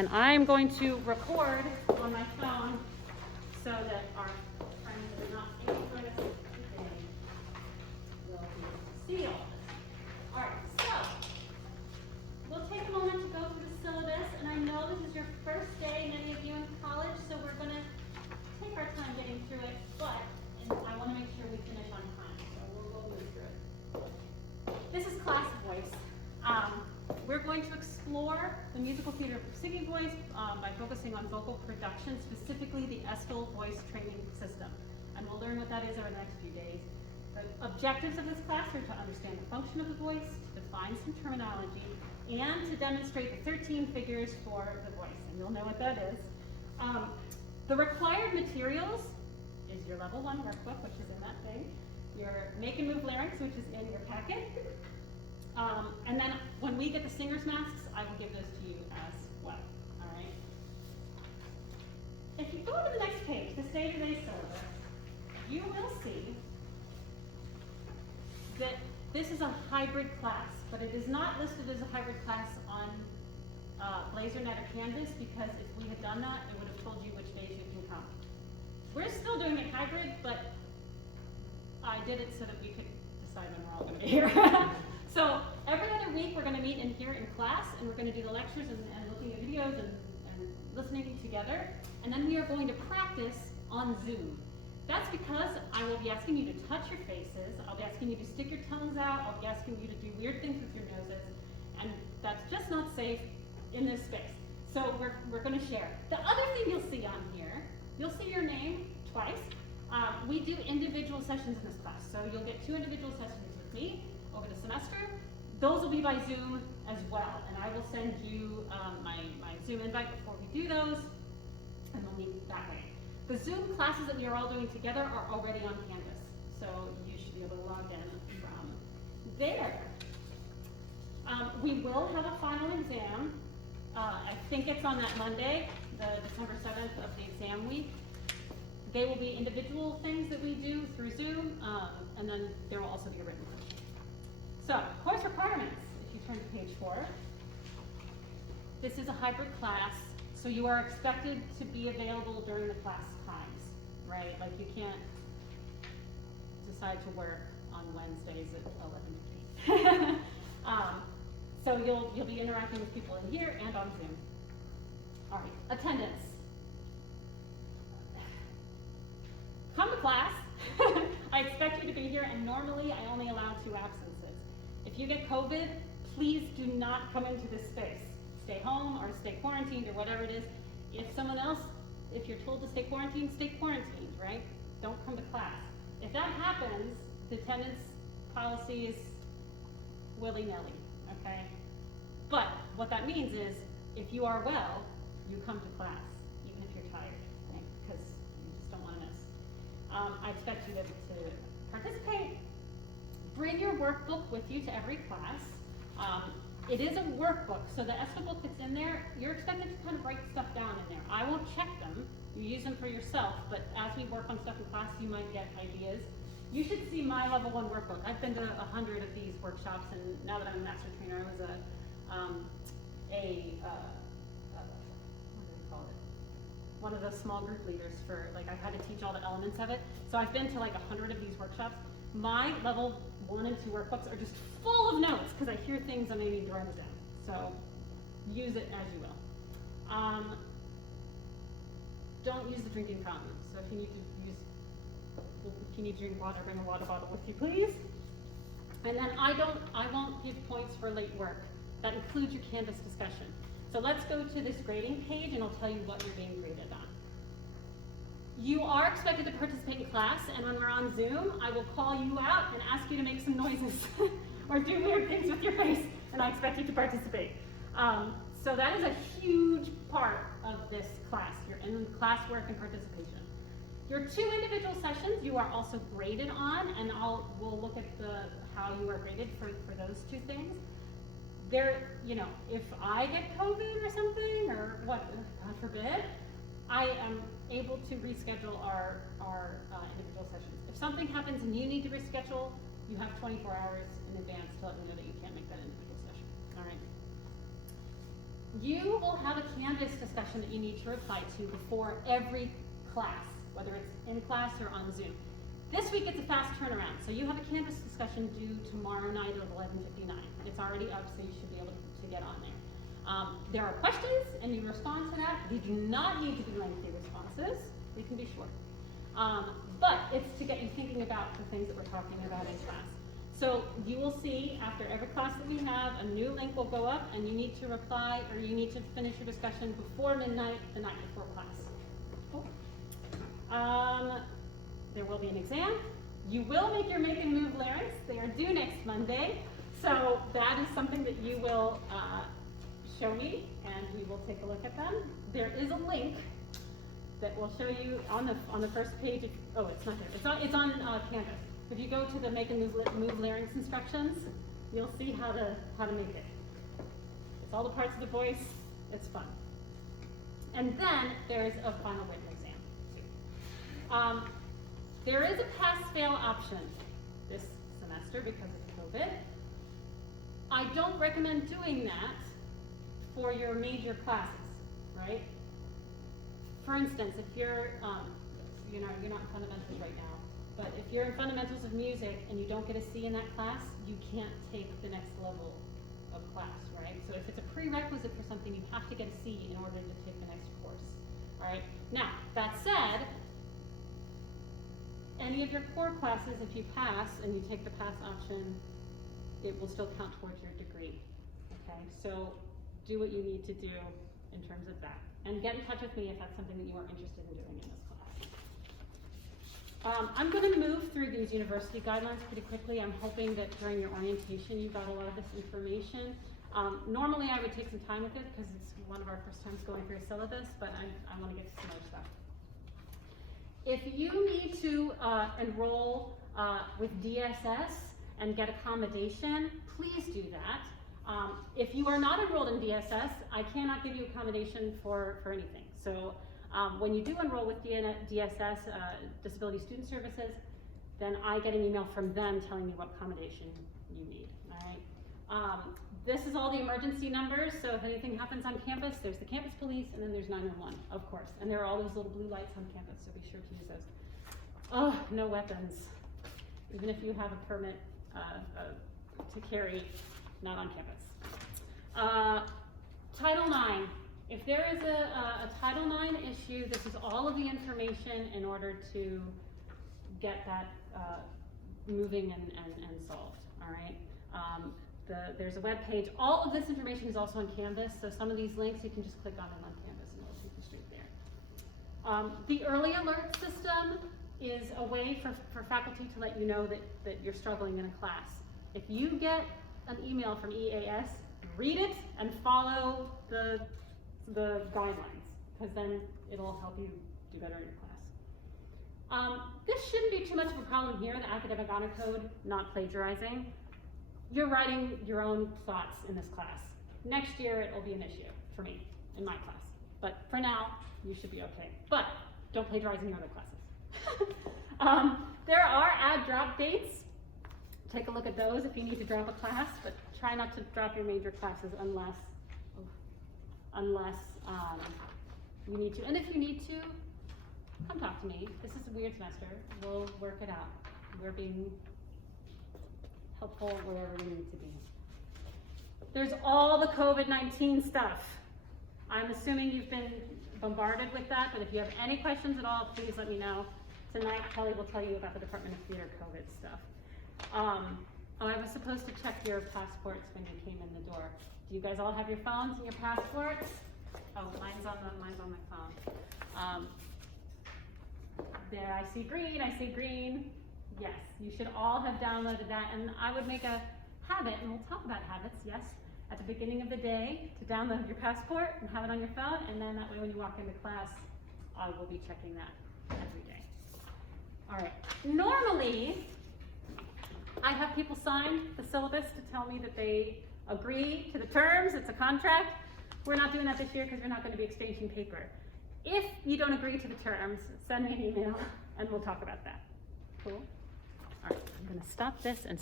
and I'm going to record on my phone so that our friends that are not able to join us today will see all this. All right, so we'll take a moment to go through the syllabus, and I know this is your first day, many of you in college, so we're going to take our time getting through it, but I want to make sure we finish on time, so we'll move through it. This is class voice. We're going to explore the musical theater singing voice by focusing on vocal production, specifically the Estill voice training system. And we'll learn what that is over the next few days. The objectives of this class are to understand the function of the voice, to define some terminology, and to demonstrate the 13 figures for the voice. And you'll know what that is. The required materials is your level 1 workbook, which is in that thing, your Make and Move Larynx, which is in your packet. And then when we get the singer's masks, I will give those to you as well, all right? If you go to the next page, the Stay Today syllabus, you will see that this is a hybrid class, but it is not listed as a hybrid class on BlazerNet or Canvas, because if we had done that, it would have told you which days you can come. We're still doing it hybrid, but I did it so that we could decide when we're all going to be here. So every other week we're going to meet in here in class, and we're going to do the lectures and looking at videos and listening together. And then we are going to practice on Zoom. That's because I will be asking you to touch your faces. I'll be asking you to stick your tongues out. I'll be asking you to do weird things with your noses. And that's just not safe in this space. So we're going to share. The other thing you'll see on here, you'll see your name twice. We do individual sessions in this class. So you'll get 2 individual sessions with me over the semester. Those will be by Zoom as well, and I will send you my Zoom invite before we do those, and we'll meet that way. The Zoom classes that we are all doing together are already on Canvas, so you should be able to log in from there. We will have a final exam. I think it's on that Monday, the December 7th of the exam week. They will be individual things that we do through Zoom, and then there will also be a written version. So, course requirements, if you turn to page 4. This is a hybrid class, so you are expected to be available during the class times, right? Like you can't decide to work on Wednesdays at 11:15. So you'll be interacting with people in here and on Zoom. All right, attendance. Come to class. I expect you to be here, and normally I only allow 2 absences. If you get COVID, please do not come into this space. Stay home or stay quarantined or whatever it is. If you're told to stay quarantined, right? Don't come to class. If that happens, the attendance policy is willy-nilly, okay? But what that means is, if you are well, you come to class, even if you're tired, right? Because you just don't want to miss. I expect you to participate. Bring your workbook with you to every class. It is a workbook, so the Estill book that's in there, you're expected to kind of write stuff down in there. I won't check them. You use them for yourself, but as we work on stuff in class, you might get ideas. You should see my level 1 workbook. I've been to 100 of these workshops, and now that I'm a master trainer, I was what do we call it? One of the small group leaders for, like, I've had to teach all the elements of it. So I've been to like 100 of these workshops. My level 1 and 2 workbooks are just full of notes because I hear things and I need to write them down. So use it as you will. Don't use the drinking fountain. So if you need to drink water, bring a water bottle with you, please. And then I won't give points for late work. That includes your Canvas discussion. So let's go to this grading page, and I'll tell you what you're being graded on. You are expected to participate in class, and when we're on Zoom, I will call you out and ask you to make some noises or do weird things with your face, and I expect you to participate. So that is a huge part of this class. You're in classwork and participation. Your 2 individual sessions you are also graded on, and we'll look at how you are graded for those 2 things. If I get COVID or something, or what, God forbid, I am able to reschedule our individual sessions. If something happens and you need to reschedule, you have 24 hours in advance to let me know that you can't make that individual session. All right. You will have a Canvas discussion that you need to reply to before every class, whether it's in class or on Zoom. This week it's a fast turnaround, so you have a Canvas discussion due tomorrow night at 11:59. It's already up, so you should be able to get on there. There are questions, and you respond to that. They do not need to be lengthy responses. They can be short. But it's to get you thinking about the things that we're talking about in class. So you will see after every class that we have, a new link will go up, and you need to reply, or you need to finish your discussion before midnight, the night before class. Cool. There will be an exam. You will make your Make and Move lyrics. They are due next Monday. So that is something that you will show me, and we will take a look at them. There is a link that will show you on the first page. Oh, it's not there. It's on Canvas. If you go to the Make and Move larynx instructions, you'll see how to make it. It's all the parts of the voice. It's fun. And then there is a final written exam. There is a pass-fail option this semester because of COVID. I don't recommend doing that for your major classes, right? For instance, if you're not in fundamentals right now, but if you're in fundamentals of music and you don't get a C in that class, you can't take the next level of class, right? So if it's a prerequisite for something, you have to get a C in order to take the next course, all right? Now, that said, any of your core classes, if you pass and you take the pass option, it will still count towards your degree, okay? So do what you need to do in terms of that. And get in touch with me if that's something that you are interested in doing in this class. I'm going to move through these university guidelines pretty quickly. I'm hoping that during your orientation you got a lot of this information. Normally I would take some time with it because it's one of our first times going through a syllabus, but I want to get to some other stuff. If you need to enroll with DSS and get accommodation, please do that. If you are not enrolled in DSS, I cannot give you accommodation for anything. So when you do enroll with DSS, Disability Student Services, then I get an email from them telling me what accommodation you need, all right? This is all the emergency numbers, so if anything happens on campus, there's the campus police, and then there's 911, of course. And there are all those little blue lights on campus, so be sure to use those. Oh, no weapons. Even if you have a permit to carry, not on campus. Title IX. If there is a Title IX issue, this is all of the information in order to get that moving and solved, all right? There's a web page. All of this information is also on Canvas, so some of these links you can just click on them on Canvas and it'll take you straight there. The early alert system is a way for faculty to let you know that you're struggling in a class. If you get an email from EAS, read it and follow the guidelines, because then it'll help you do better in your class. This shouldn't be too much of a problem here, the academic honor code, not plagiarizing. You're writing your own thoughts in this class. Next year it will be an issue for me in my class, but for now you should be okay. But don't plagiarize in your other classes. There are add drop dates. Take a look at those if you need to drop a class, but try not to drop your major classes unless you need to. And if you need to, come talk to me. This is a weird semester. We'll work it out. We're being helpful wherever we need to be. There's all the COVID-19 stuff. I'm assuming you've been bombarded with that, but if you have any questions at all, please let me know. Tonight, Kelly will tell you about the Department of Theater COVID stuff. I was supposed to check your passports when you came in the door. Do you guys all have your phones and your passports? Oh, mine's on my phone. There, I see green. Yes, you should all have downloaded that, and I would make a habit, and we'll talk about habits, yes, at the beginning of the day to download your passport and have it on your phone, and then that way when you walk into class, I will be checking that every day. All right, normally, I have people sign the syllabus to tell me that they agree to the terms, it's a contract. We're not doing that this year because we're not going to be exchanging paper. If you don't agree to the terms, send me an email and we'll talk about that. Cool? All right, I'm going to stop this and